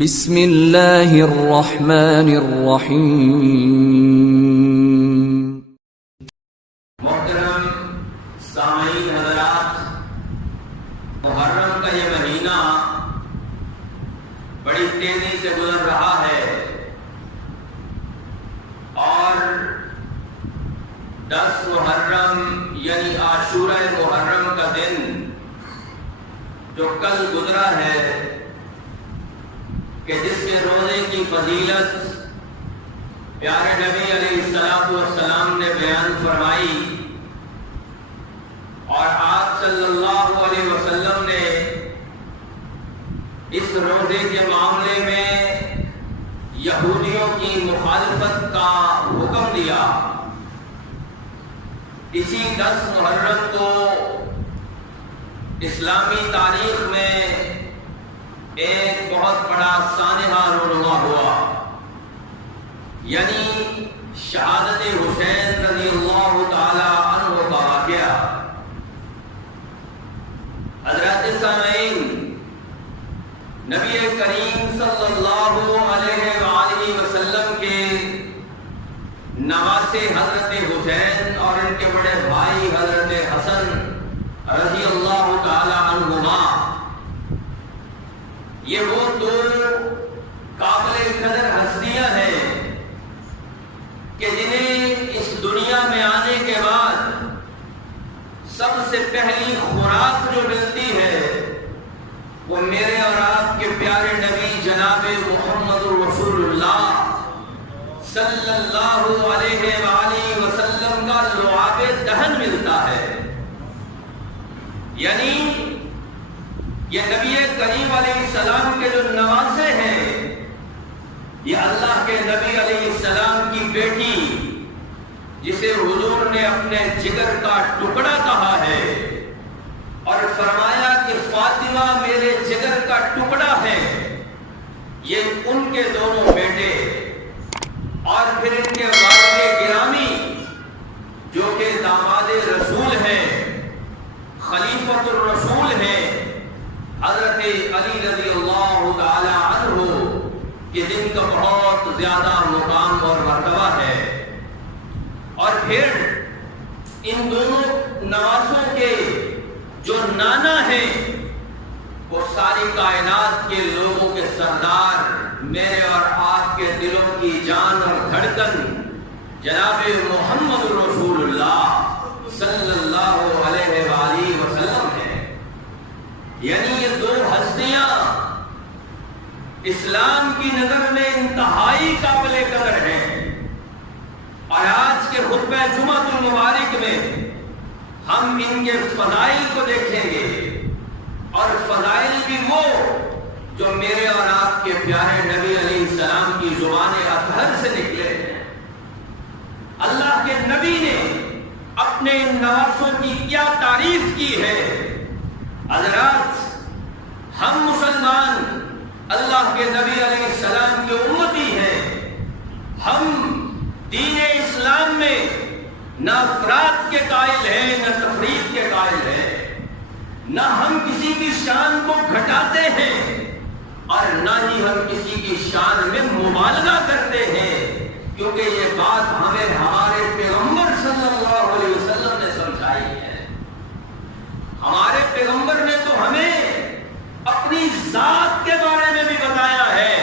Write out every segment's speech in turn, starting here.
بسم اللہ الرحمن الرحیم۔ محترم سامعین حضرات، محرم کا یہ مہینہ بڑی تیزی سے گزر رہا ہے اور 10 محرم یعنی عاشورہ محرم کا دن جو کل گزرا ہے کہ جس کے روزے کی فضیلت پیارے نبی علیہ السلام نے بیان فرمائی اور آپ صلی اللہ علیہ وسلم نے اس روزے کے معاملے میں یہودیوں کی مخالفت کا حکم دیا۔ اسی 10 محرم کو اسلامی تاریخ میں ایک بہت بڑا سانحہ رونما ہوا، یعنی شہادت حسین رضی اللہ تعالی عنہ کا واقعہ۔ حضرات سامعین، نبی کریم صلی اللہ علیہ وآلہ وسلم کے نواسے حضرت حسین اور ان کے بڑے بھائی حضرت حسن رضی اللہ تعالی عنہما، یہ وہ دو قابل قدر ہستیاں ہیں کہ جنہیں اس دنیا میں آنے کے بعد سب سے پہلی خوراک جو ملتی ہے وہ میرے اور آپ کے پیارے نبی جناب محمد رسول اللہ صلی اللہ علیہ وآلہ وسلم کا لعاب دہن ملتا ہے۔ یعنی یہ نبی کریم علیہ السلام کے جو نواسے ہیں، یہ اللہ کے نبی علیہ السلام کی بیٹی جسے حضور نے اپنے جگر کا ٹکڑا کہا ہے اور فرمایا کہ فاطمہ میرے جگر کا ٹکڑا ہے، یہ ان کے دونوں بیٹے اور پھر ان کے والد گرامی جو کہ داماد رسول ہیں، خلیفۃ الرسول ہیں، حضرت علی رضی اللہ تعالی عنہ کے دن کا بہت زیادہ مقام اور مرتبہ ہے۔ اور پھر ان دونوں نواسوں کے جو نانا ہیں وہ ساری کائنات کے لوگوں کے سردار، میرے اور آپ کے دلوں کی جان اور دھڑکن جناب محمد رسول اللہ صلی اللہ علیہ وآلہ وسلم ہیں۔ یعنی یہ دو ہستیاں اسلام کی نظر میں انتہائی قابل قدر ہیں، اور آج کے خطبہ جمعۃ المبارک میں ہم ان کے فضائل کو دیکھیں گے، اور فضائل بھی وہ جو میرے اور آپ کے پیارے نبی علیہ السلام کی زبان اطہر سے نکلے ہیں۔ اللہ کے نبی نے اپنے ان نواسوں کی کیا تعریف کی ہے۔ حضرات، ہم مسلمان اللہ کے نبی علیہ السلام کے امتی ہیں، ہم دین اسلام میں نہ افراد کے قائل ہیں نہ تفرید کے قائل ہیں، نہ ہم کسی کی شان کو گھٹاتے ہیں اور نہ ہی ہم کسی کی شان میں مبالغہ کرتے ہیں، کیونکہ یہ بات ہمیں ہمارے پیغمبر صلی اللہ علیہ وسلم نے سمجھائی ہے۔ ہمارے پیغمبر نے تو ہمیں اپنی ذات کے بارے میں بھی بتایا ہے،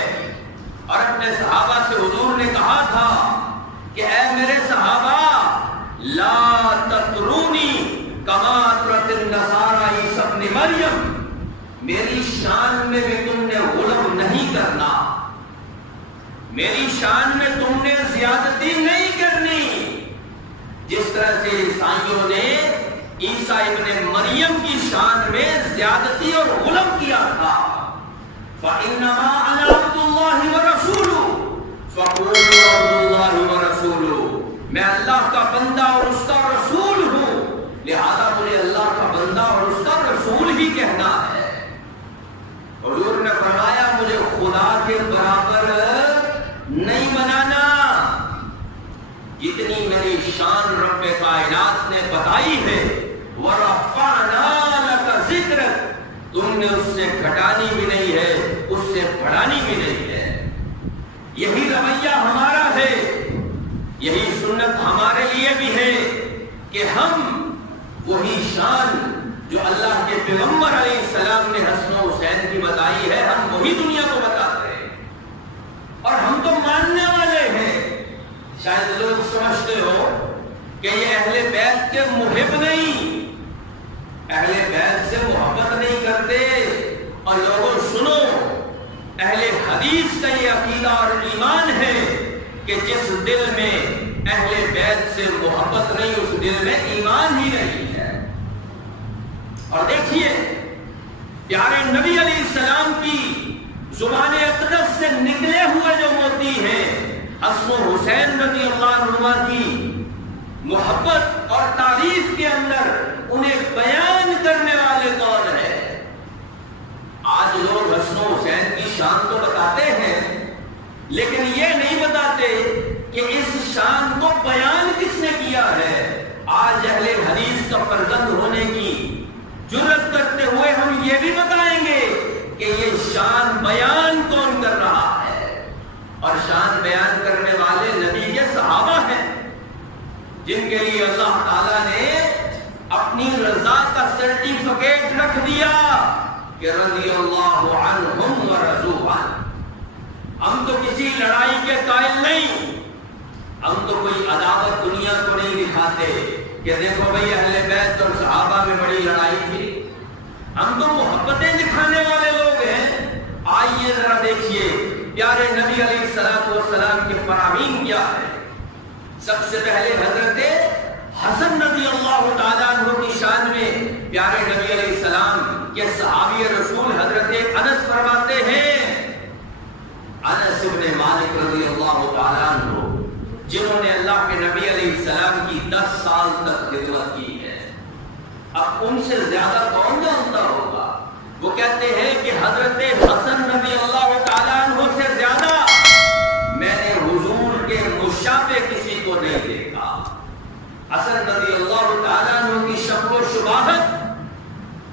اور اپنے صحابہ سے حضور نے کہا تھا کہ اے میرے صحابہ، لا تطرونی کما اطرت النصارى عیسی ابن مریم، میری شان میں بھی تم نے غلو نہیں کرنا، میری شان میں تم نے زیادتی نہیں کرنی، جس طرح سے عیسائیوں نے عیسیٰ ابن مریم کی شان میں زیادتی اور غلو کیا تھا۔ فَإِنَّمَا أَنَا عَبْدُ اللَّهِ وَرَسُولُهُ فَقُولُوا عَبْدُ اللَّهِ وَرَسُولُهُ، میں اللہ کا بندہ اور اس کا رسول ہوں، لہذا مجھے اللہ کا بندہ اور اس کا رسول ہی کہنا ہے۔ حضور نے فرمایا مجھے خدا کے برابر نہیں بنانا، جتنی میری شان رب کائنات نے بتائی ہے، وَرَفَعْنَا لَكَ ذِكْرَكَ، تم نے اس سے گھٹانی بھی نہیں ہے، اس سے پڑھانی بھی نہیں ہے۔ یہی رویہ ہمارا ہے، یہی سنت ہمارے لیے بھی ہے کہ ہم وہی شان جو اللہ کے پیغمبر علیہ السلام نے حسن و حسین کی بتائی ہے، ہم وہی دنیا کو بتاتے ہیں، اور ہم تو ماننے والے ہیں۔ شاید لوگ سمجھتے ہو کہ یہ اہل بیت کے محب نہیں، اہل بیت سے محبت نہیں کرتے، اور لوگوں سنو، اہل حدیث کا یہ عقیدہ اور ایمان ہے کہ جس دل میں اہل بیت سے محبت نہیں، اس دل میں ایمان ہی نہیں ہے۔ اور دیکھیے پیارے نبی علیہ السلام کی زبان اقدس سے نکلے ہوئے جو موتی ہیں، حسن و حسین رضی اللہ عنہما کی محبت اور تعریف کے اندر انہیں بیان کرنے والے کون ہیں؟ آج لوگ حسن و حسین کی شان تو بتاتے ہیں، لیکن یہ نہیں بتاتے کہ اس شان کو بیان کس نے کیا ہے۔ آج اہل حدیث کا فرزند ہونے کی جرأت کرتے ہوئے ہم یہ بھی بتائیں گے کہ یہ شان بیان کون کر رہا ہے، اور شان بیان کرنے والے نبی کے صحابہ ہیں، جن کے لیے اللہ تعالیٰ نے اپنی رضا کا سرٹیفکیٹ رکھ دیا کہ رضی اللہ عنہم ورضوا عنہ۔ ہم تو کسی لڑائی کے قائل نہیں، ہم تو کوئی عداوت دنیا کو نہیں دکھاتے کہ دیکھو بھئی اہل بیت اور صحابہ میں بڑی لڑائی تھی۔ ہم تو محبتیں دکھانے والے لوگ ہیں۔ آئیے ذرا دیکھیے پیارے نبی علیہ السلام کے فرامین کیا ہے۔ سب سے پہلے حضرت حسن رضی اللہ تعالیٰ عنہ کی شان میں پیارے نبی علیہ السلام کے صحابی رسول حضرت انس فرماتے ہیں، انس بن مالک رضی اللہ تعالیٰ عنہ جنہوں نے اللہ کے نبی علیہ السلام کی 10 سال تک خدمت کی ہے، اب ان سے زیادہ کون جانتا ہوگا؟ وہ کہتے ہیں کہ حضرت حسن رضی اللہ تعالیٰ عنہ سے زیادہ میں نے حضور کے مشابہ کسی کو نہیں دیکھا۔ حسن رضی اللہ تعالیٰ عنہ کی شکل و شباہت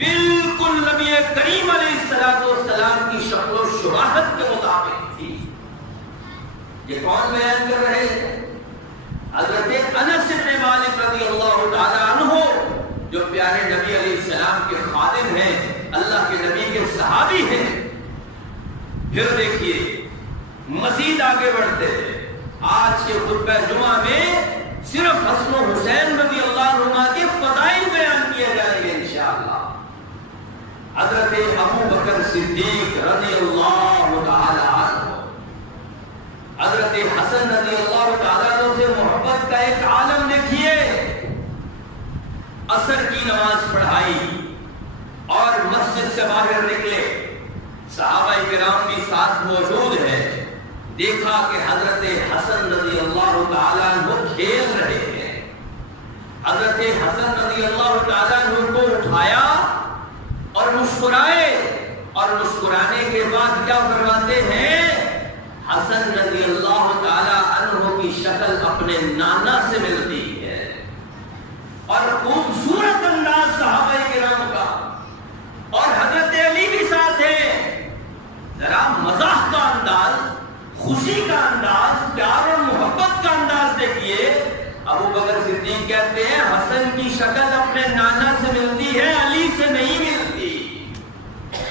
بالکل نبی کریم علیہ السلام کی شکل و شباہت کے مطابق تھی۔ یہ کون بیان کر رہے ہیں؟ حضرت انس بن مالک رضی اللہ تعالیٰ عنہ جو پیارے نبی علیہ السلام کے خادم ہیں، اللہ کے نبی کے صحابی ہیں۔ پھر دیکھیے مزید آگے بڑھتے ہیں، آج کے خطبہ جمعہ میں صرف حسن و حسین رضی اللہ عنہ کے فضائل بیان کیے جائیں گے انشاءاللہ۔ حضرت ابو بکر صدیق رضی اللہ تعالی عنہ، حضرت حسن رضی اللہ تعالیٰ عنہ سے محبت کا ایک عالم دیکھیے۔ عصر کی نماز پڑھائی اور مسجد سے باہر نکلے، صحابہ کرام بھی ساتھ موجود ہیں، دیکھا کہ حضرت حسن رضی اللہ تعالیٰ عنہ کھیل رہے ہیں۔ حضرت حسن رضی اللہ تعالیٰ عنہ کو اٹھایا اور مسکرائے، اور مسکرانے کے بعد کیا فرماتے ہیں؟ حسن رضی اللہ تعالیٰ عنہ کی شکل اپنے نانا سے ملتی ہے، اور خوبصورت انداز صحابہ کرام کا، اور حضرت علی بھی ساتھ ہیں۔ ذرا مزاح کا انداز، خوشی کا انداز، پیار اور محبت کا انداز دیکھیے۔ ابو بکر صدیق کہتے ہیں حسن کی شکل اپنے نانا سے ملتی ہے، علی سے نہیں ملتی،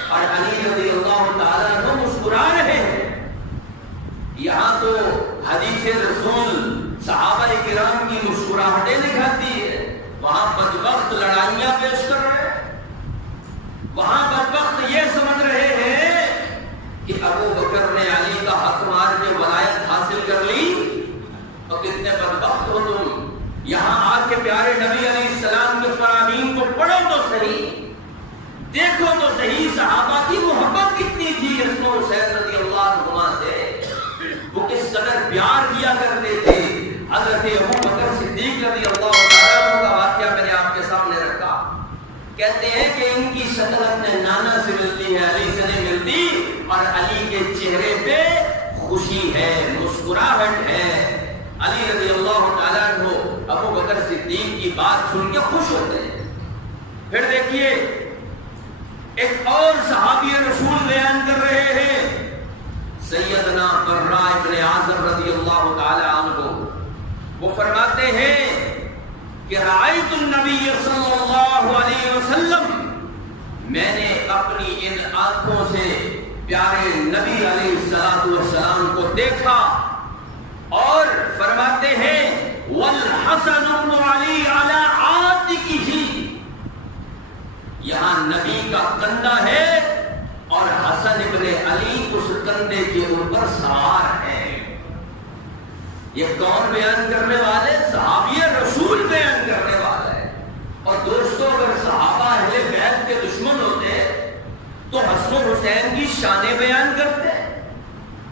اور علی رضی اللہ تعالیٰ عنہ مسکرا رہے ہیں۔ یہاں تو حدیث رسول صحابہ کرام کی مسکراہٹیں دکھاتی ہے، وہاں بدبخت لڑائیاں پیش کر رہے ہیں، وہاں بدبخت یہ سمجھ رہے ہیں کہ ابو بکر نے علی کا حق مار کے ولایت حاصل کر لی، تو کتنے بدبخت ہو تم۔ یہاں آ کے پیارے نبی علیہ السلام کے فرامین کو پڑھو تو صحیح، دیکھو تو صحیح، صحابہ کی محبت کتنی تھی حسن و حسین رضی اللہ عنہما سے، وہ کس قدر پیار کیا کرتے تھے۔ حضرت ابو بکر صدیق رضی اللہ تعالیٰ عنہ کا واقعہ میں نے آپ کے سامنے رکھا۔ کہتے ہیں کہ ان کی شکل اپنے نانا سے ملتی ہے، علی سے نہیں ملتی، اور علی کے چہرے پہ خوشی ہے، مسکراہٹ ہے۔ علی رضی اللہ تعالیٰ عنہ ابو بکر صدیق کی بات سن کے خوش ہوتے ہیں۔ پھر دیکھیے ایک اور صحابی رسول بیان کر رہے ہیں، سیدنا برا ابن عازب رضی اللہ تعالی عنہ وہ فرماتے ہیں کہ رأیت النبی صلی اللہ علیہ وسلم، میں نے اپنی ان آنکھوں سے پیارے نبی علیہ السلام کو دیکھا، اور فرماتے ہیں والحسن بن علی علی عاتقہ، یہاں نبی کا کندھا ہے اور حسن ابن علی اس کندھے کے اوپر سوار ہے۔ یہ کون بیان کرنے والے؟ صحابی رسول بیان کرنے والا ہے۔ اور دوستو، اگر صحابہ اہل بیت کے دشمن ہوتے تو حسن و حسین کی شانیں بیان کرتے،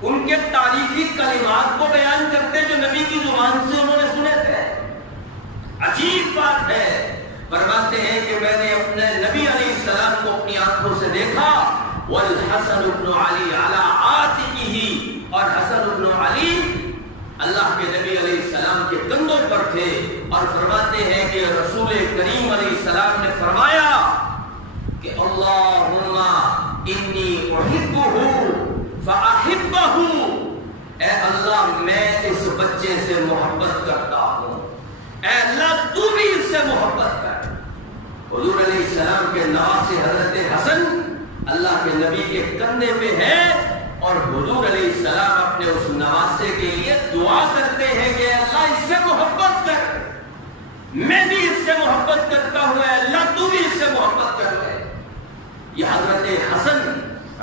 ان کے تاریخی کلمات کو بیان کرتے جو نبی کی زبان سے انہوں نے سنے تھے۔ عجیب بات ہے، فرماتے ہیں کہ میں نے اپنے نبی علیہ السلام کو اپنی آنکھوں سے دیکھا، والحسن بن علی علی عاتقہ، اور حسن بن علی اللہ کے نبی علیہ السلام کے کندھوں پر تھے، اور فرماتے ہیں کہ رسول کریم علیہ السلام نے فرمایا کہ اللہم انی احبہ فاحبہ، اے اللہ میں اس بچے سے محبت کرتا ہوں، اے اللہ تو بھی اس سے محبت کر۔ حضور علیہ السلام کے نواسے حضرت حسن اللہ کے نبی کے کندھے پہ ہے، اور حضور علیہ السلام اپنے اس نواسے کے لیے دعا کرتے ہیں کہ اللہ اس سے محبت کر، میں بھی اس سے محبت کرتا ہوں، اے اللہ تو بھی اس سے محبت کر لے۔ یہ حضرت حسن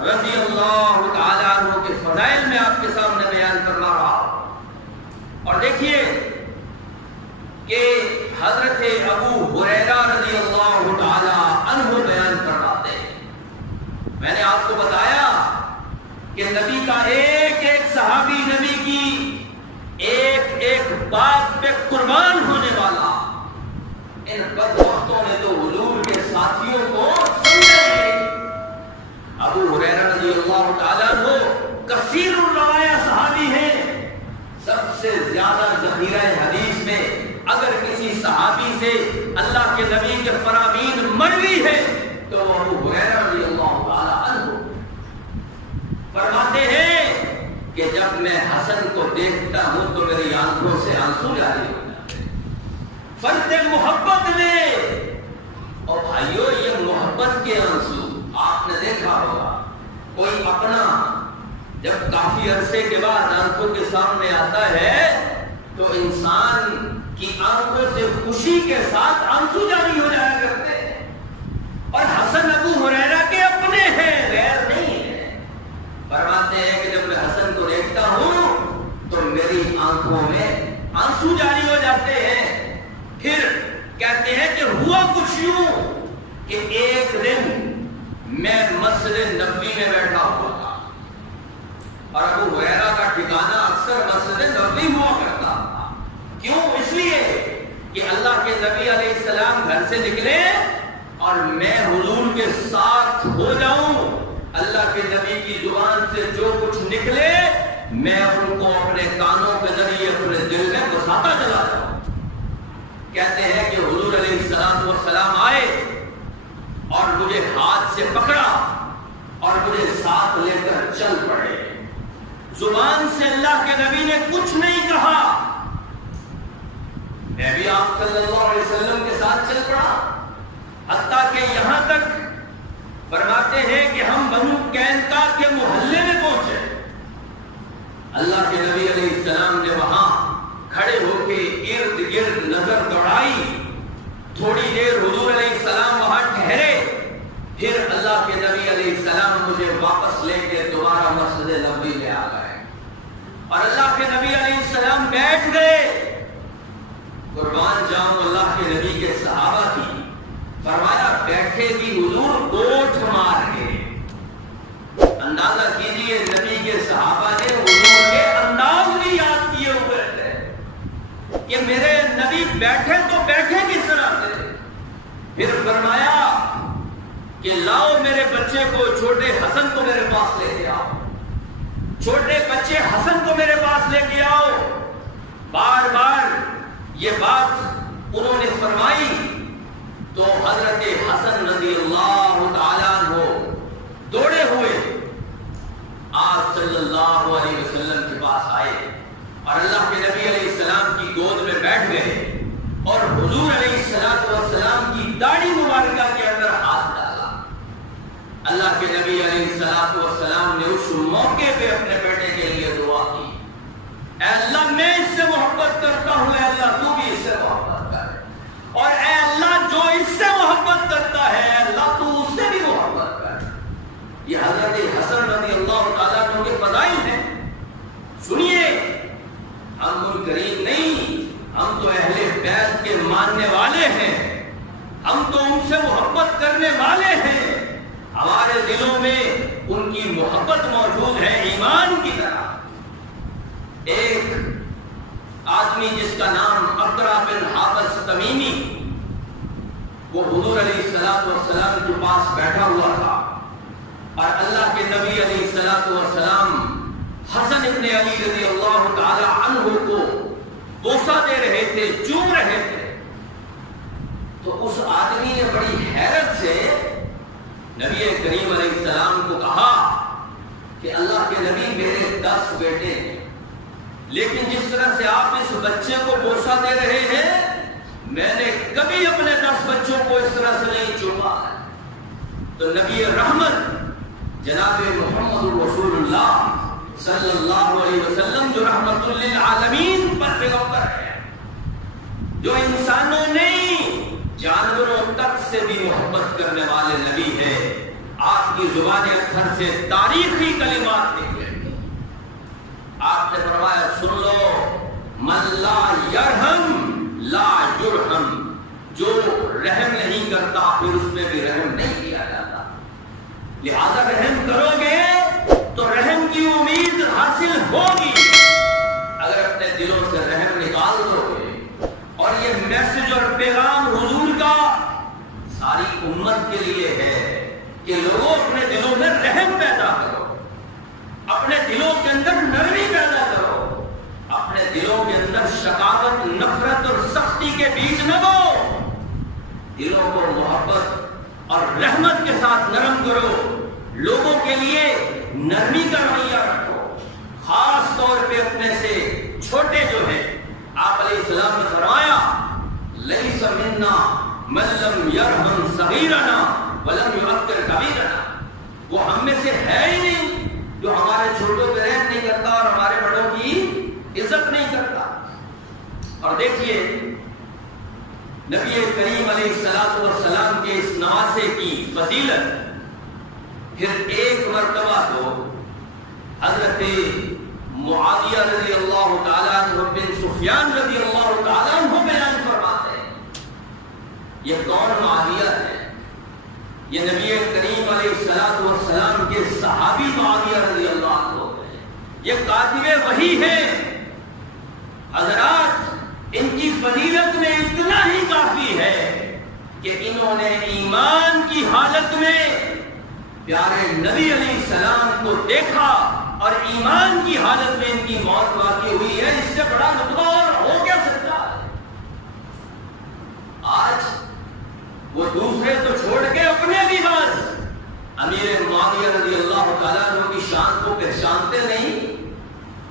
رضی اللہ تعالیٰ عنہ کے فضائل میں آپ کے سامنے بیان کرنا رہا۔ اور دیکھیے کہ حضرت ابو ہریرہ رضی اللہ تعالیٰ عنہ بیان کرواتے ہیں، میں نے آپ کو بتایا کہ نبی کا ایک ایک صحابی نبی کی ایک ایک بات پہ قربان ہونے والا، ان بدبختوں نے تو حضور کے ساتھیوں کو سمجھا نہیں۔ ابو ہریرہ رضی اللہ تعالیٰ عنہ کثیر الروایہ صحابی ہیں، سب سے زیادہ ذخیرہ حدیث میں اگر کسی صحابی سے اللہ کے نبی کے فرامین مروی ہے تو وہ ابو ہریرہ رضی اللہ تعالیٰ عنہ۔ فرماتے ہیں کہ جب میں حسن کو دیکھتا ہوں تو میری آنکھوں سے آنسو جاری ہو جاتے ہیں، فرد محبت میں۔ اور بھائیو، یہ محبت کے آنسو آپ نے دیکھا ہوگا، کوئی اپنا جب کافی عرصے کے بعد آنکھوں کے سامنے آتا ہے تو انسان کی آنکھوں سے خوشی کے ساتھ آنسو جاری ہو جایا کرتے ہیں، اور حسن ابو ہریرہ کے اپنے ہیں، غیر نہیں ہے۔ فرماتے ہیں کہ جب میں حسن کو دیکھتا ہوں تو میری آنکھوں میں آنسو جاری ہو جاتے ہیں۔ پھر کہتے ہیں کہ ہوا کچھ یوں کہ ایک دن میں مسجد نبوی میں بیٹھا ہوا تھا، اور ابو ہریرہ کا ٹھکانہ اکثر مسجد نبوی ہوا کرتا تھا۔ کیوں؟ اس لیے کہ اللہ کے نبی علیہ السلام گھر سے نکلے اور میں حضور کے ساتھ ہو جاؤں، اللہ کے نبی کی زبان سے جو کچھ نکلے میں ان کو اپنے کانوں کے ذریعے اپنے دل میں گھساتا چلا جاؤں۔ کہتے ہیں کہ حضور علیہ السلام آئے اور مجھے ہاتھ سے پکڑا اور مجھے ساتھ لے کر چل پڑے۔ زبان سے اللہ کے نبی نے کچھ نہیں کہا، میں بھی آپ صلی اللہ علیہ وسلم کے ساتھ چل پڑا، حتیٰ کہ یہاں تک فرماتے ہیں کہ ہم بنو قینقاع کے محلے میں پہنچے۔ اللہ کے نبی علیہ السلام نے وہاں کھڑے ہو کے ارد گرد نظر دوڑائی، تھوڑی دیر حضور علیہ السلام وہاں ٹھہرے، پھر اللہ کے نبی علیہ السلام مجھے واپس لے کے دوبارہ مسجد نبوی لے آ گئے، اور اللہ کے نبی علیہ السلام بیٹھ گئے۔ قربان جاؤں اللہ کے نبی کے صحابہ کی، فرمایا بیٹھے بھی حضور کوٹ مار کے۔ اندازہ کیجئے نبی کے صحابہ نے حضور کے انداز بھی یاد کیے ہوئے تھے کہ میرے نبی بیٹھے تو بیٹھے کس طرح سے۔ پھر فرمایا کہ لاؤ میرے بچے کو، چھوٹے حسن کو میرے پاس لے کے آؤ، چھوٹے بچے حسن کو میرے پاس لے کے آؤ۔ بار بار یہ بات انہوں نے فرمائی تو حضرت حسن رضی اللہ تعالیٰ عنہ دوڑے ہوئے آپ صلی اللہ علیہ وسلم کے پاس آئے اور اللہ کے نبی علیہ السلام کی گود میں بیٹھ گئے اور حضور علیہ السلام کی داڑھی مبارکہ کے اندر ہاتھ ڈالا۔ اللہ کے نبی علیہ السلام نے اس موقع پہ اپنے بیٹے کے لیے دعا کی، اے اللہ میں اس سے محبت کرتا ہوں، اے اللہ تو بھی اس سے محبت کر، اور اے اللہ جو اس سے محبت کرتا ہے اے اللہ تو اس سے بھی محبت کر۔ یہ حضرت حسن رضی اللہ تعالیٰ عنہ کے فضائل ہیں۔ سنیے، ہم منکرین نہیں، ہم تو اہل بیت کے ماننے والے ہیں، ہم تو ان سے محبت کرنے والے ہیں، ہمارے دلوں میں ان کی محبت موجود ہے ایمان کی طرح۔ ایک آدمی جس کا نام اقرا بن حابس تمیمی، وہ حضور علیہ السلام کے پاس بیٹھا ہوا تھا اور اللہ کے نبی علیہ السلام حسن ابن علی رضی اللہ تعالی عنہ کو بوسہ دے رہے تھے، چوم رہے تھے۔ تو اس آدمی نے بڑی حیرت سے نبی کریم علیہ السلام کو کہا کہ اللہ کے نبی میرے 10 بیٹے ہیں، لیکن جس طرح سے آپ اس بچے کو بوسہ دے رہے ہیں میں نے کبھی اپنے 10 بچوں کو اس طرح سے نہیں چوما۔ تو نبی رحمت جناب محمد رسول اللہ صلی اللہ علیہ وسلم، جو رحمت للعالمین پر پیغمبر ہے، جو انسانوں نہیں جانوروں تک سے بھی محبت کرنے والے نبی ہے، آپ کی زبان اطہر سے تاریخی کلمات نکلے۔ آپ نے فرمایا سن لو، من لا یرحم لا یرحم، جو رحم نہیں کرتا پھر اس میں بھی رحم نہیں کیا جاتا، لہذا رحم کرو گے تو رحم کی امید حاصل ہوگی۔ اگر اپنے دلوں سے رحم نکال دو گے، اور یہ میسج اور پیغام حضور کا ساری امت کے لیے ہے کہ لوگوں اپنے دلوں میں رحم پیدا کرو، اپنے دلوں کے اندر نرمی پیدا کرو، اپنے دلوں کے اندر شقاوت، نفرت اور سختی کے بیج نہ بو، دلوں کو محبت اور رحمت کے ساتھ نرم کرو، لوگوں کے لیے نرمی کا رویہ رکھو، خاص طور پہ اپنے سے چھوٹے جو ہیں۔ آپ علیہ السلام نے فرمایا لیس منا من لم یرحم صغیرنا ولم یعقر کبیرنا، وہ ہم میں سے ہے ہی نہیں جو ہمارے چھوٹوں پہ رحم نہیں کرتا اور ہمارے بڑوں کی عزت نہیں کرتا۔ اور دیکھیے نبی کریم علیہ السلام کے اس نواسے کی فضیلت، پھر ایک مرتبہ تو حضرت معاویہ رضی اللہ تعالیٰ عنہ بن سفیان رضی اللہ تعالیٰ عنہ بیان فرماتے ہیں۔ یہ کون معاویہ ہے؟ یہ نبی کریم علیہ السلام کے صحابی معاویہ رضی اللہ عنہ ہیں، یہ کاتب وحی ہیں۔ حضرات، ان کی فضیلت میں اتنا ہی کافی ہے کہ انہوں نے ایمان کی حالت میں پیارے نبی علیہ السلام کو دیکھا اور ایمان کی حالت میں ان کی موت واقع ہوئی ہے۔ اس سے بڑا رتبہ اور ہو کیا سکتا ہے؟ آج وہ دوسرے تو چھوڑ کے اپنے بھی بعض امیر معاویہ رضی اللہ تعالیٰ عنہ کی شان کو پہچانتے نہیں،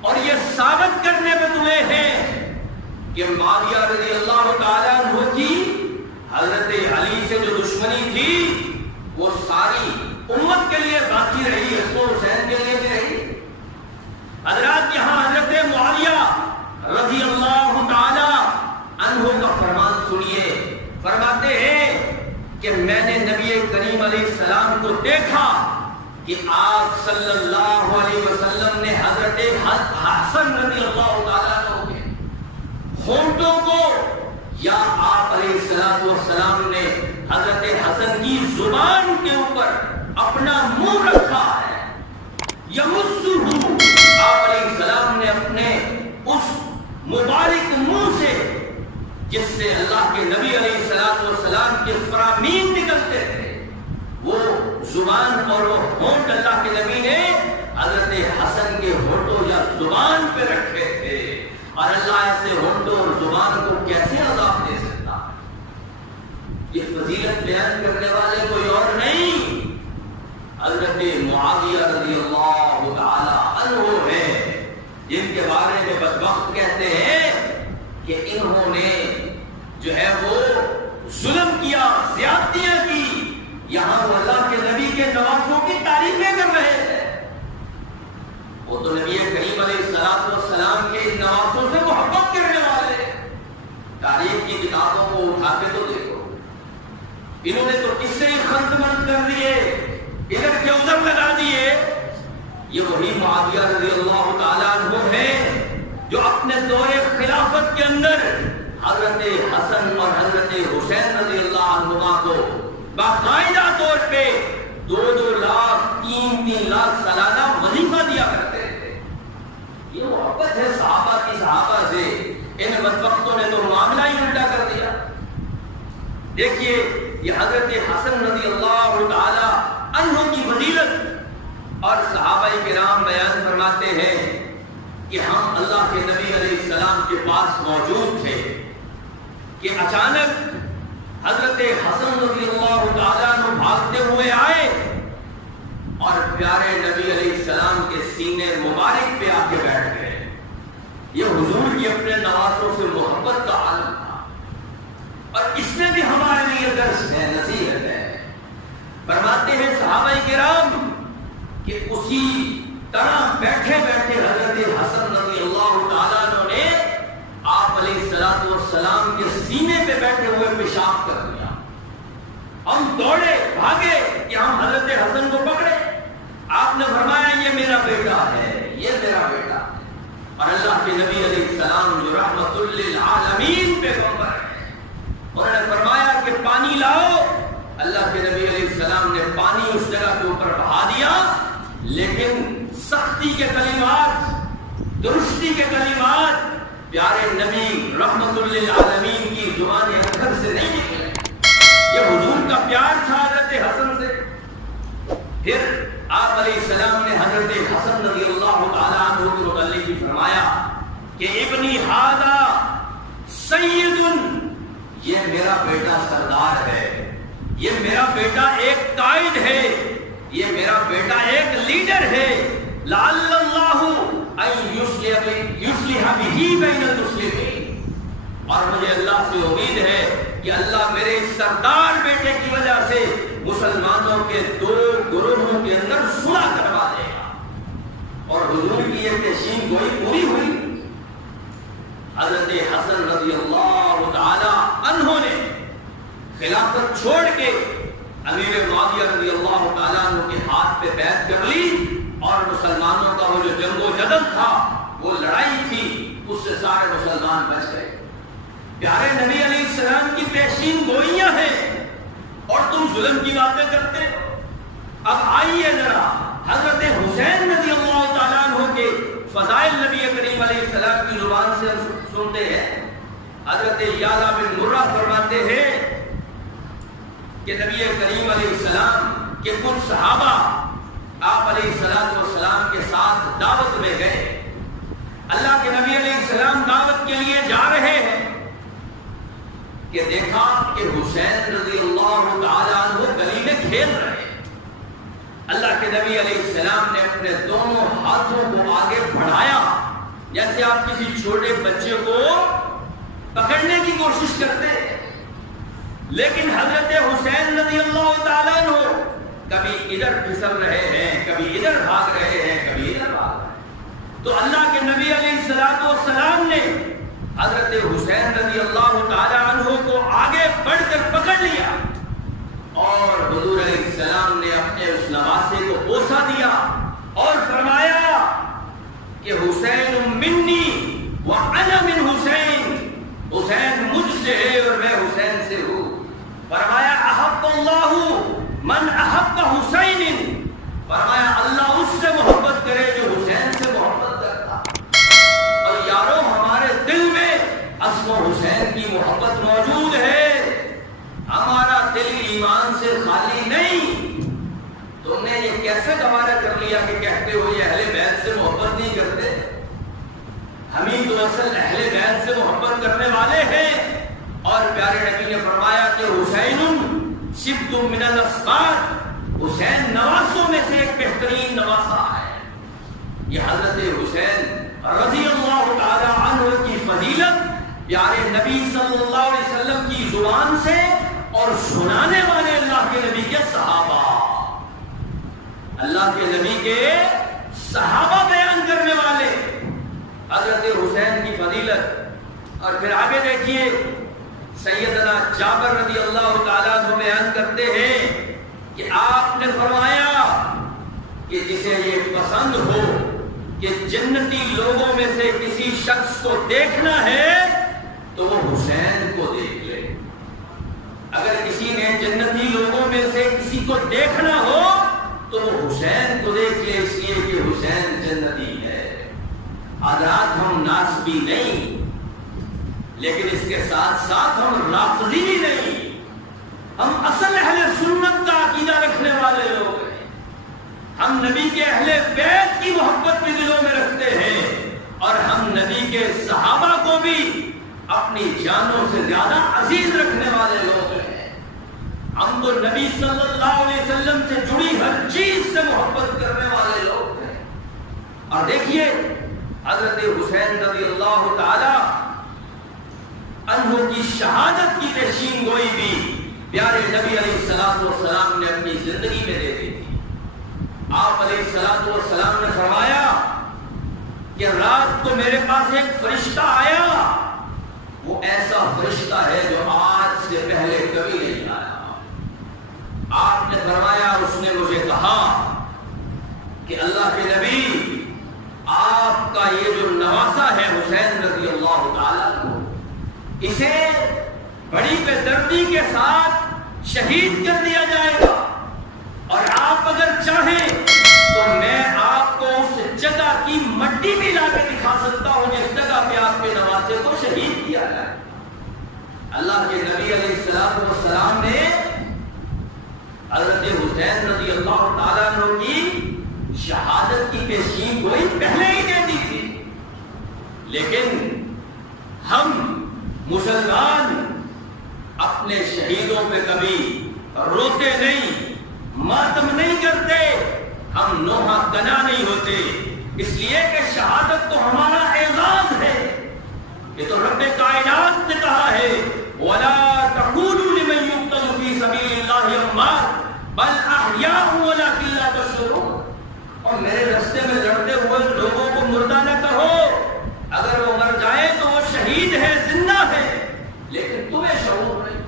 اور یہ ثابت کرنے پہ تمہیں ہے کہ معاویہ رضی اللہ تعالیٰ عنہ کی حضرت علی سے جو دشمنی تھی وہ ساری امت کے لیے باقی رہی، حسن و حسین کے لیے بھی رہی۔ حضرات، یہاں حضرت معاویہ رضی اللہ تعالی عنہ کا فرمان سنیے، فرماتے ہیں کہ میں نے نبی کریم علیہ السلام کو دیکھا کہ آپ صلی اللہ علیہ وسلم نے حضرت حسن رضی اللہ تعالیٰ عنہ کے ہونٹوں کو، یا آپ علیہ السلام نے حضرت حسن کی زبان کے اوپر اپنا منہ رکھا ہے، یمسہ، آپ علیہ السلام نے اپنے اس مبارک منہ سے، جس سے اللہ کے نبی علیہ السلام کے فرامین نکلتے تھے، وہ زبان اور وہ ہونٹ اللہ کے نبی نے حضرت حسن کے ہونٹوں یا زبان پہ رکھے تھے، اور اللہ ایسے ہونٹوں اور زبان کو کیسے عذاب دے سکتا؟ یہ فضیلت بیان کرنے والے کوئی اور نہیں، حضرت معاویہ رضی اللہ تعالی عنہ ہے۔ جن کے بارے میں بدبخت کہتے ہیں کہ انہوں نے جو ہے وہ ظلم کیا، زیادتیاں کی، یہاں وہ اللہ کے نبی کے نوازوں کی تعریفیں کر رہے ہیں۔ وہ تو نبی کریم علیہ السلام کے ان نوازوں سے محبت کرنے والے، تاریخ کی کتابوں کو اٹھا کے تو دیکھو، انہوں نے تو قصے ہی خند مند کر دیے، ادھر کے ادھر لگا دیے۔ یہ وہی معاویہ رضی اللہ تعالیٰ عنہ ہیں جو اپنے دور خلافت کے اندر حضرت حسن اور حضرت حسین رضی اللہ عنہما کو باقاعدہ طور پہ 2-2 لاکھ 3-3 لاکھ سالانہ وظیفہ دیا کرتے تھے۔ یہ محبت ہے صحابہ کی صحابہ سے، ان بدبختوں نے تو معاملہ ہی الٹا کر دیا۔ دیکھیے یہ حضرت حسن رضی اللہ تعالی عنہ کی فضیلت، اور صحابہ کرام بیان فرماتے ہیں کہ ہم اللہ کے نبی علیہ السلام کے پاس موجود تھے کہ اچانک حضرت حسن رضی اللہ تعالیٰ عنہ بھاگتے ہوئے آئے اور پیارے نبی علیہ السلام کے سینے مبارک پہ آ کے بیٹھ گئے۔ یہ حضور کی اپنے نوازوں سے محبت کا عالم تھا، اور اس میں بھی ہمارے لیے درس ہے، نصیحت ہے۔ فرماتے ہیں صحابہ کرام کہ اسی طرح بیٹھے بیٹھے حضرت حسن رضی اللہ تعالیٰ عنہ نے آپ علیہ السلام کے سینے پہ بیٹھے ہوئے پیشاب کر دیا۔ ہم دوڑے بھاگے کہ ہم حضرت حسن کو پکڑے۔ آپ نے فرمایا یہ میرا بیٹا ہے، یہ میرا بیٹا ہے۔ اور اللہ کے نبی علیہ السلام جو رحمت للعالمین پیغمبر ہیں، انہوں نے فرمایا کہ پانی لاؤ۔ اللہ کے نبی علیہ السلام نے پانی اس جگہ کے اوپر بہا دیا، لیکن سختی کے کلمات، درستی کے کلمات پیارے نبی رحمت للعالمین کی زبان اطہر سے نہیں نکلے۔ یہ حضور کا پیار تھا حضرت حسن سے۔ پھر آپ علیہ السلام نے حضرت حسن رضی اللہ تعالیٰ عنہ کے متعلق بھی فرمایا کہ ابنی ھذا سید، یہ میرا بیٹا سردار ہے، یہ میرا بیٹا ایک قائد ہے، یہ میرا بیٹا ایک لیڈر ہے۔ لعل اللہ ان یصلح بہ بین المسلمین، اور مجھے اللہ سے امید ہے کہ اللہ میرے سردار بیٹے کی وجہ سے مسلمانوں کے 2 گروہوں کے اندر صلح کروا دے گا۔ اور حضور کی یہ پیشین گوئی پوری ہوئی۔ حضرت حسن رضی اللہ تعالی عنہ نے خلافت چھوڑ کے امیر معاویہ رضی اللہ تعالیٰ عنہ کے ہاتھ پہ بیعت کر لی، اور مسلمانوں کا وہ جو جنگ و جدل تھا، وہ لڑائی تھی، اس سے سارے مسلمان بچ گئے۔ پیارے نبی علیہ السلام کی پیشین گوئیاں ہیں اور تم ظلم کی باتیں کرتے ہو۔ اب آئیے ذرا حضرت حسین رضی اللہ تعالیٰ عنہ کے فضائل نبی کریم علیہ السلام کی زبان سے ہم سنتے ہیں۔ حضرت یعلا بن مرہ فرماتے ہیں کہ نبی کریم علیہ السلام کے کچھ صحابہ آپ علیہ السلام کے ساتھ دعوت میں گئے۔ اللہ کے نبی علیہ السلام دعوت کے لیے جا رہے ہیں کہ دیکھا کہ حسین رضی اللہ تعالیٰ عنہ گلی میں کھیل رہے ہیں۔ اللہ کے نبی علیہ السلام نے اپنے دونوں ہاتھوں کو آگے بڑھایا جیسے آپ کسی چھوٹے بچے کو پکڑنے کی کوشش کرتے ہیں، لیکن حضرت حسین رضی اللہ تعالیٰ عنہ کبھی ادھر پھسل رہے ہیں، کبھی ادھر بھاگ رہے ہیں، کبھی ادھر بھاگ رہے ہیں۔ تو اللہ کے نبی علیہ السلام نے حضرت حسین رضی اللہ تعالیٰ عنہ کو آگے بڑھ کر پکڑ لیا، اور حضور علیہ السلام نے اپنے اس نواسے کو بوسہ دیا اور فرمایا کہ حسین منی وانا من حسین، حسین مجھ سے ہے اور میں حسین سے ہوں۔ فرمایا احب اللہ من احب حسین، فرمایا اللہ اس سے محبت کرے جو حسین سے محبت کرتا۔ اور یارو ہمارے دل میں عصم و حسین کی محبت موجود ہے، ہمارا دل ایمان سے خالی نہیں۔ تم نے یہ کیسے گوارا کر لیا کہ کہتے ہو یہ اہل بیت سے محبت نہیں کرتے؟ ہم ہی تو اصل اہل بیت سے محبت کرنے والے ہیں۔ اور پیارے نبی نے فرمایا کہ حسین شبت من الاسباط، حسین نواسوں میں سے ایک بہترین نواسہ ہے۔ یہ حضرت حسین پیارے نبی صلی اللہ علیہ وسلم کی زبان سے اور سنانے والے اللہ کے نبی کے صحابہ، اللہ کے نبی کے صحابہ بیان کرنے والے حضرت حسین کی فضیلت۔ اور پھر آگے دیکھیے سیدنا جابر رضی اللہ تعالیٰ عنہ بیان کرتے ہیں کہ آپ نے فرمایا کہ جسے یہ پسند ہو کہ جنتی لوگوں میں سے کسی شخص کو دیکھنا ہے تو وہ حسین کو دیکھ لے۔ اگر کسی نے جنتی لوگوں میں سے کسی کو دیکھنا ہو تو وہ حسین کو دیکھ لے، اس لیے کہ حسین جنتی ہے۔ حضرات ہم ناسبی نہیں، لیکن اس کے ساتھ ساتھ ہم رافضی بھی نہیں، ہم اصل اہل سنت کا عقیدہ رکھنے والے لوگ ہیں۔ ہم نبی کے اہل بیت کی محبت بھی دلوں میں رکھتے ہیں، اور ہم نبی کے صحابہ کو بھی اپنی جانوں سے زیادہ عزیز رکھنے والے لوگ ہیں۔ ہم تو نبی صلی اللہ علیہ وسلم سے جڑی ہر چیز سے محبت کرنے والے لوگ ہیں۔ اور دیکھیے حضرت حسین رضی اللہ تعالی عنہ کی شہادت کی پیشین گوئی بھی پیارے نبی علیہ الصلوۃ والسلام نے اپنی زندگی میں دے دی تھی۔ آپ علیہ الصلوۃ والسلام نے فرمایا کہ رات کو میرے پاس ایک فرشتہ آیا، وہ ایسا فرشتہ ہے جو آج سے پہلے کبھی نہیں آیا۔ آپ نے فرمایا اس نے مجھے کہا کہ اللہ کے نبی، آپ کا یہ جو نواسا ہے حسین رضی اللہ تعالیٰ عنہ، اسے بڑی بے دردی کے ساتھ شہید کر دیا جائے گا، اور آپ اگر چاہیں تو میں آپ کو اس جگہ کی مٹی بھی لا کے دکھا سکتا ہوں جس جگہ پہ آپ کے نواسے کو شہید کیا جائے۔ اللہ کے نبی علیہ السلام نے حضرت حسین رضی اللہ تعالیٰ عنہ کی شہادت کی پیشین گوئی پہلے ہی دے دی تھی، لیکن ہم مسلمان اپنے شہیدوں پہ کبھی روتے نہیں، ماتم نہیں کرتے، ہم نوحہ کنا نہیں ہوتے، اس لیے کہ شہادت تو ہمارا اعزاز ہے۔ یہ تو رب کائنات نے کہا ہے وَلَا تَقُولُوا لِمَن يُقْتَلُ فِي سَبِيلِ اللَّهِ أَمْوَاتٌ بَلْ أَحْيَاءٌ وَلَكِن لَّا تَشْعُرُونَ۔ اور میرے راستے میں لڑتے ہوئے لوگوں کو مردہ نہ کہو، اگر وہ مر جائے تو وہ شہید ہے، زندہ ہے، لیکن تمہیں شعور نہیں۔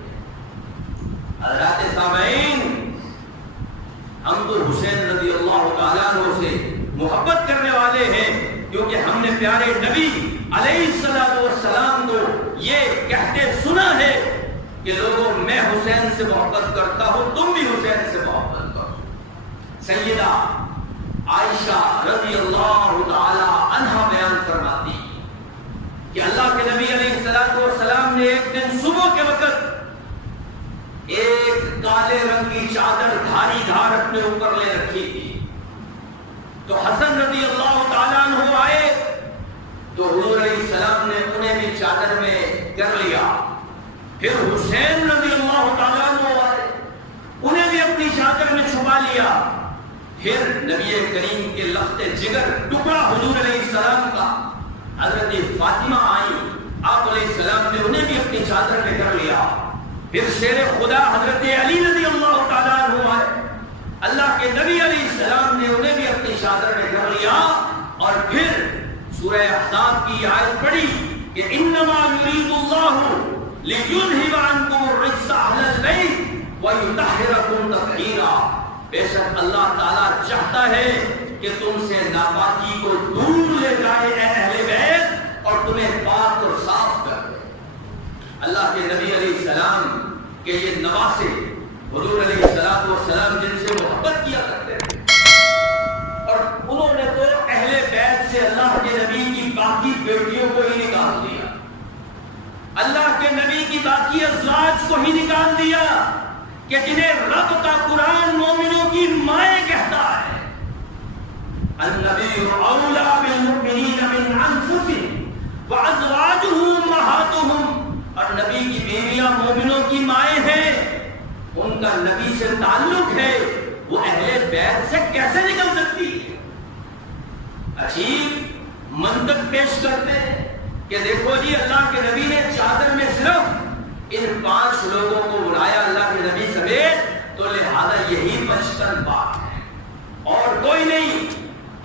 حضرات سامعین، ہم تو حسین رضی اللہ تعالیٰ عنہ سے محبت کرنے والے ہیں، کیونکہ ہم نے پیارے نبی علیہ السلام کو یہ کہتے سنا ہے کہ لوگوں میں حسین سے محبت کرتا ہوں، تم بھی حسین سے محبت کرو۔ سیدہ عائشہ رضی اللہ تعالی عنہا بیان فرماتی کہ اللہ کے نبی علیہ السلام نے ایک دن صبح کے وقت ایک کالے رنگ کی چادر دھاری دھار اپنے اوپر لے رکھی تھی، تو حسن رضی اللہ تعالیٰ عنہ آئے تو حضور علیہ السلام نے انہیں بھی چادر میں کر لیا، پھر حسین رضی اللہ تعالیٰ عنہ آئے، انہیں بھی اپنی چادر میں چھپا لیا، پھر نبی کریم کے لخت جگر ٹکڑا حضور علیہ السلام کا حضرت فاطمہ آئی، آپ علیہ السلام نے انہیں بھی اپنی چادر میں کر لیا، پھر شیر خدا حضرت علی رضی اللہ تعالیٰ عنہ آئے، اللہ کے نبی علیہ السلام نے انہیں بھی اپنی چادر میں کر لیا، اور پھر سورہ احزاب کی آیت پڑھی کہ انما یرید اللہ لیذھب عنکم الرجس اہل البیت ویطہرکم تطہیرا۔ بے شک اللہ تعالیٰ چاہتا ہے کہ تم سے ناپاکی کو دور لے جائے اے اہل بیت، اور تمہیں پاک اور صاف کر دے۔ اللہ کے نبی علیہ السلام کے یہ نواسے حضور علیہ السلام جن سے محبت کیا کرتے تھے، اور انہوں نے تو اہل بیت سے اللہ کے نبی کی باقی بیٹیوں کو ہی نکال دیا، اللہ کے نبی کی باقی ازواج کو ہی نکال دیا، کہ جنہیں رب کا قرآن مومنوں کی مائیں کہتا ہے، النبی اولی بالمؤمنین من انفسہم وازواجہ امہاتہم، اور نبی کی بیویاں مومنوں کی مائیں ہیں، ان کا نبی سے تعلق ہے، وہ اہل بیت سے کیسے نکل سکتی ہے؟ عجیب منطق پیش کرتے ہیں، کہ دیکھو جی اللہ کے نبی نے چادر میں صرف ان 5 لوگوں کو بلایا اللہ کے نبی سمیت، تو لہذا یہی 55 بات ہے اور کوئی نہیں۔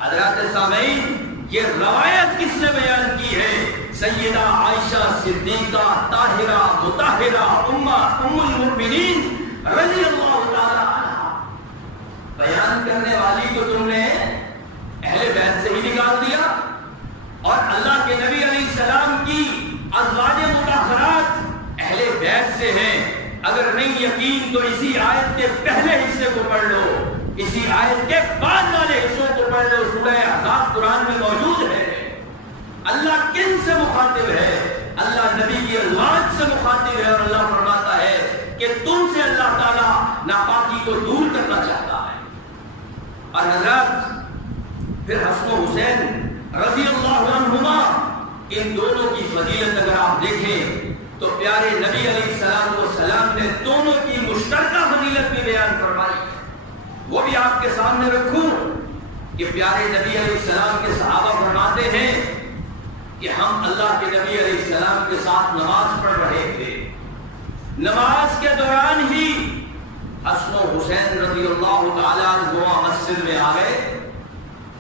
حضرات سامعین، یہ روایت کس نے بیان کی ہے؟ سیدہ عائشہ صدیقہ طاہرہ مطہرہ ام المؤمنین رضی اللہ تعالی عنہا۔ بیان کرنے والی کو تم نے اہل بیت سے ہی نکال دیا، اور اللہ کے نبی علیہ السلام کی ازواج مطہرات اہل بیت سے ہیں۔ اگر نہیں یقین تو اسی آیت کے پہلے حصے کو پڑھ لو، اسی آیت کے بعد والے حصوں کو پڑھ لو، سورہ احزاب قرآن میں موجود ہے۔ اللہ کن سے مخاطب ہے؟ اللہ نبی کی ازواج سے مخاطب ہے، اور اللہ فرماتا ہے کہ تم سے اللہ تعالیٰ ناپاکی کو دور کرنا چاہتا ہے۔ اور حضرات پھر حسن و حسین رضی اللہ عنہما، ان دونوں کی فضیلت اگر آپ دیکھیں تو پیارے نبی علیہ السلام نے دونوں کی مشترکہ فضیلت بھی بیان فرمائی ہے۔ وہ بھی آپ کے سامنے رکھوں کہ پیارے نبی علیہ السلام کے صحابہ فرماتے ہیں کہ ہم اللہ کے نبی علیہ السلام کے ساتھ نماز پڑھ رہے تھے، نماز کے دوران ہی حسن و حسین رضی اللہ تعالیٰ عنہما مسجد میں آ گئے،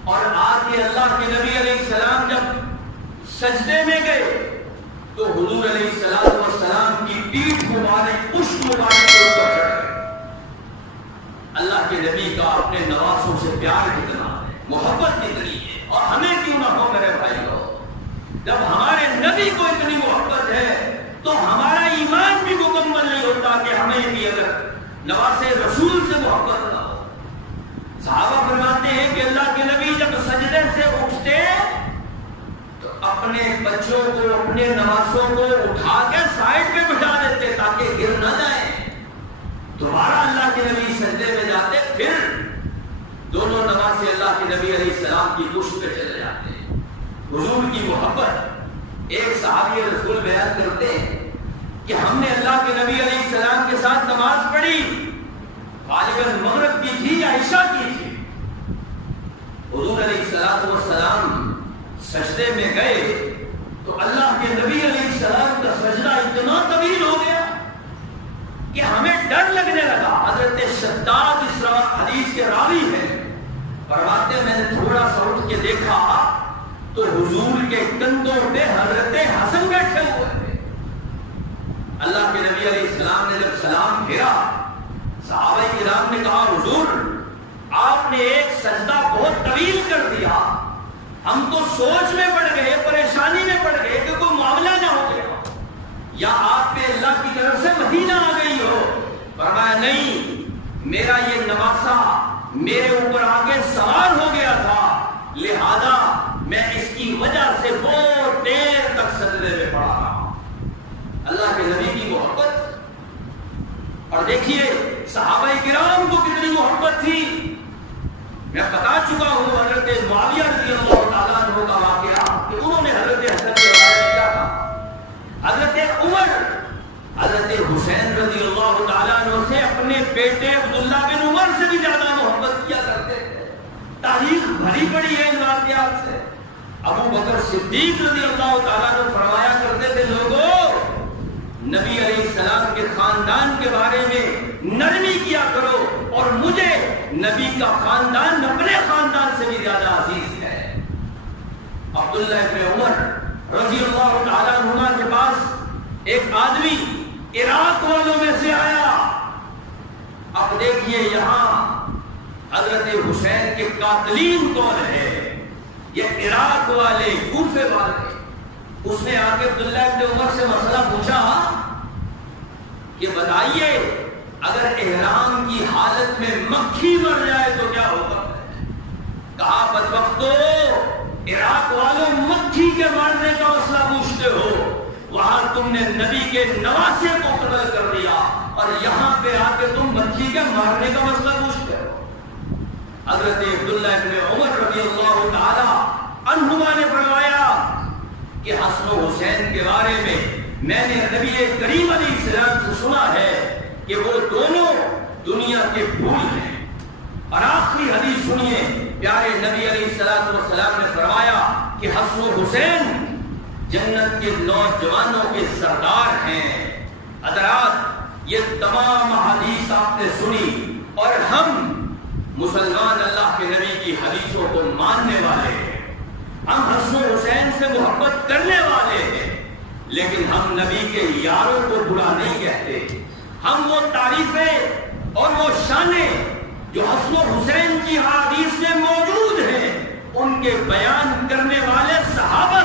اور آ کے اللہ کے نبی علیہ السلام جب سجدے میں گئے تو حضور علیہ السلام کی پیٹھ مبارک پشت مبارک کے اوپر چڑھ گئے۔ اللہ کے نبی کا اپنے نواسوں سے پیار کتنا ہے، محبت کتنی ہے، اور ہمیں کیوں نہ ہو میرے بھائیو؟ جب ہمارے نبی کو اتنی محبت ہے تو ہمارا ایمان بھی مکمل نہیں ہوتا کہ ہمیں بھی اگر نواسے رسول سے محبت نہ ہو۔ صحابہ فرماتے ہیں کہ اللہ کے نبی جب سجدے سے اٹھتے تو اپنے بچوں کو، اپنے نواسوں کو اٹھا کے سائڈ پہ بٹھا دیتے تاکہ گر نہ جائیں۔ دوبارہ اللہ کے نبی سجدے میں جاتے، پھر دونوں نواسے اللہ کے نبی علیہ السلام کی پشت پہ چلے جاتے۔ حضور کی محبت، ایک صحابی رسول بیان کرتے ہیں کہ ہم نے اللہ کے نبی علیہ السلام کے ساتھ نماز پڑھی، غالباً مغرب کی تھی یا عشاء کی تھی۔ حضور علیہ السلام سجدے میں گئے تو اللہ کے نبی علیہ السلام کا سجدہ اتنا طویل ہو گیا کہ ہمیں ڈر لگنے لگا۔ حضرت شداد اس حدیث کے راوی ہیں، فرماتے میں نے تھوڑا سا اٹھ کے دیکھا تو حضور کے کندھوں پہ حضرت حسن بیٹھے ہوئے تھے۔ اللہ کے نبی علیہ السلام نے جب سلام پھیرا، صحابہ کرام نے کہا حضور آپ نے ایک سجدہ بہت طویل کر دیا، ہم تو سوچ میں پڑ گئے، پریشانی میں پڑ گئے کہ کوئی معاملہ نہ ہو گیا، یا آپ پہ اللہ کی طرف سے مدینہ آ گئی ہو۔ فرمایا نہیں، میرا یہ نواسا میرے اوپر آ کے سوار ہو گیا تھا، لہذا میں اس کی وجہ سے بہت دیر تک سجدے میں پڑا رہا۔ اللہ کے نبی کی محبت، اور دیکھیے صحابہ کرام کو کتنی محبت تھی۔ میں بتا چکا ہوں حضرت معاویہ رضی اللہ تعالیٰ عنہ کا واقعہ کہ انہوں نے حضرت حسن کے بارے میں کیا کہا۔ حضرت عمر حضرت حسین رضی اللہ تعالیٰ عنہ سے اپنے بیٹے عبداللہ بن عمر سے بھی زیادہ محبت کیا کرتے تھے۔ تاریخ بھری پڑی ہے ان واقعات سے۔ ابو بکر صدیق رضی اللہ تعالیٰ عنہ فرمایا کرتے تھے لوگوں نبی علیہ السلام کے خاندان کے بارے میں نرمی کیا کرو، اور مجھے نبی کا خاندان اپنے خاندان سے بھی زیادہ عزیز ہے۔ عبداللہ بن عمر رضی اللہ تعالیٰ عنہ کے پاس ایک آدمی عراق والوں میں سے آیا۔ اب دیکھیے یہاں حضرت حسین کے قاتلین کون ہے؟ یہ عراق والے، کوفے والے۔ اس نے آ کے عبداللہ بن عمر سے مسئلہ پوچھا کہ بتائیے اگر احرام کی حالت میں مکھی مر جائے تو کیا ہوگا؟ کہا بدبختو، عراق والوں مکھی کے مارنے کا مسئلہ پوچھتے ہو، وہاں تم نے نبی کے نواسے کو قتل کر دیا، اور یہاں پہ آ کے تم مکھی کے مارنے کا مسئلہ پوچھتے ہو۔ حضرت عبداللہ بن عمر رضی اللہ تعالی عنہما نے فرمایا کہ حسن و حسین کے بارے میں نے نبی کریم علیہ السلام سے سنا ہے کہ وہ دونوں دنیا کے پھول ہیں۔ اور آخری حدیث سنیے، پیارے نبی علیہ السلام نے فرمایا کہ حسن و حسین جنت کے نوجوانوں کے سردار ہیں۔ حضرات، یہ تمام احادیث آپ نے سنی اور ہم مسلمان اللہ کے نبی کی حدیثوں کو ماننے والے ہیں، ہم حسن و حسین سے محبت کرنے والے ہیں، لیکن ہم نبی کے یاروں کو برا نہیں کہتے۔ ہم وہ تعریفیں اور وہ شانیں جو حسن و حسین کی حدیث میں موجود ہیں ان کے بیان کرنے والے صحابہ